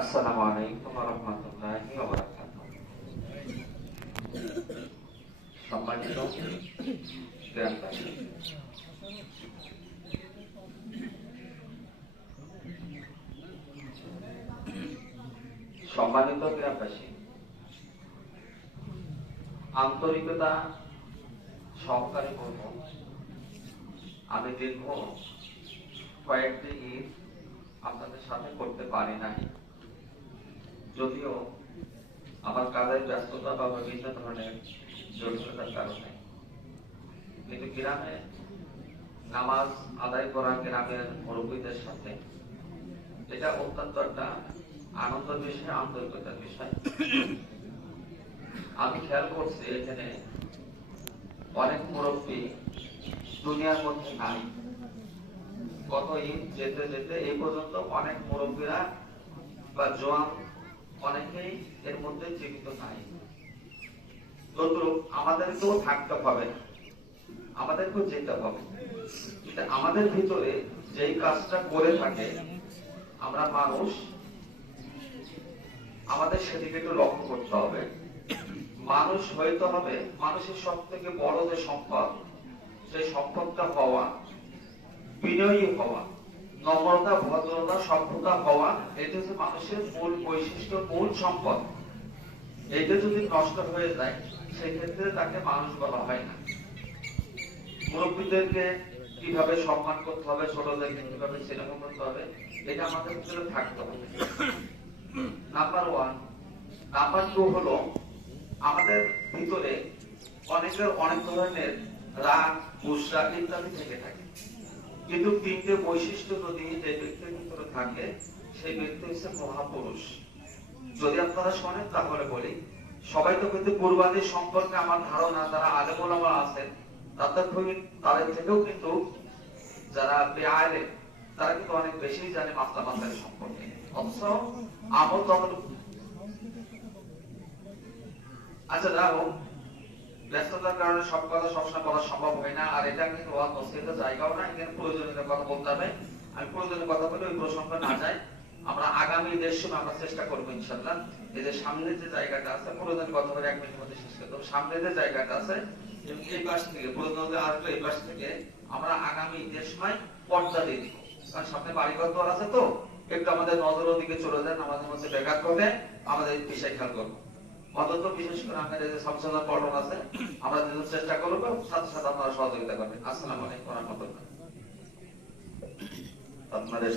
আসসালামু আলাইকুম ওয়া রাহমাতুল্লাহি ওয়া বারাকাতুহু। সম্মানিত গ্রামবাসী, আন্তরিকতা সহকারে বলব, আমি দীর্ঘ কয়েকটি ঈদ আপনাদের সাথে করতে পারি নাই, যদিও আমার কাজের ব্যস্ততা বা বিভিন্ন ধরনের জটিলতার কারণে। কিন্তু গ্রামে নামাজ আদায় করা গ্রামের মুরব্বীদের সাথে এটা অত্যন্ত একটা আনন্দের বিষয়, আন্তরিকতার বিষয়। আমি খেয়াল করছি এখানে অনেক মুরব্বী দুনিয়ার মধ্যে নাই। গত ঈদ যেতে যেতে এই পর্যন্ত অনেক মুরব্বীরা বা জোয়ান অনেকেই এর মধ্যে জীবিত নাই। তদ্রুপ আমাদেরকেও থাকতে হবে, আমাদেরকেও যেতে হবে। কিন্তু আমাদের ভিতরে যেই কাজটা করে থাকে আমরা মানুষ, আমাদের সেদিকে একটু লক্ষ্য করতে হবে। মানুষ হইতে হবে, মানুষের সব থেকে বড় যে সম্পদ, সেই সম্পদটা হওয়া বিনয়ী হওয়া, নম্রতা, ভদ্রতা, সভ্যতা হওয়া, এটা হচ্ছে মানুষের মূল বৈশিষ্ট্য, মূল সম্পদ। এইটা যদি নষ্ট হয়ে যায় সেক্ষেত্রে তাকে মানুষ বলা হয় না। মুরব্বীদেরকে কিভাবে সম্মান করতে হবে, ছোটদেরকে কিভাবে স্নেহ করতে হবে, এটা আমাদের ভিতরে থাকতে হবে। নাম্বার 1। নাম্বার 2 হলো আমাদের ভিতরে অনেকের অনেক ধরনের রাগ, গুসা ইত্যাদি থেকে থাকে। কিন্তু তিনটে বৈশিষ্ট্য যদি যে ব্যক্তির ভিতরে থাকে সেই ব্যক্তি হচ্ছে মহাপুরুষ। যদি আপনারা শোনেন তাহলে বলি, সবাই তো কিন্তু কুরবানি সম্পর্কে আমার ধারণা, যারা আলেম ওলামা আছেন তাদের থেকেও কিন্তু যারা বেআলেম তারা কিন্তু অনেক বেশি জানে মাসলা মাসাইল সম্পর্কে। অথচ আমল তখন আচ্ছা যাও, ব্যস্ততার কারণে সব কথা সবসময় বলা সম্ভব হয় না। আর এটা কিন্তু নসিহতের জায়গাও না, এখানে প্রয়োজনীয় কথা বলতে হবে। আমি প্রয়োজনীয় কথা বলে ওই প্রসঙ্গ না যাই। আমরা আগামী ঈদের সময় আমরা চেষ্টা করবো ইনশাআল্লাহ, এই যে সামনে যে জায়গাটা আছে, প্রয়োজনীয় কথা বলে 1 মিনিটের মধ্যে শেষ করতে হবে। সামনে যে জায়গাটা আছে এই পাশ থেকে প্রয়োজনীয় আসবে, এই পাশ থেকে আমরা আগামী ঈদের সময় পর্দা দিয়ে দিব। কারণ সামনে বাড়িঘর দোয়ার আছে, তো একটু আমাদের নজর ওদিকে চলে যায়, আমাদের মধ্যে ব্যাঘাত করবে, আমাদের বিষয় খেয়াল করবো। অন্তত বিশেষ করে আমাদের যে সবচেয়ে পটন আছে, আমরা যেহেতু চেষ্টা করবো, সাথে সাথে আপনারা সহযোগিতা করবেন। আসসালামু আলাইকুম ওয়া রাহমাতুল্লাহ। আপনাদের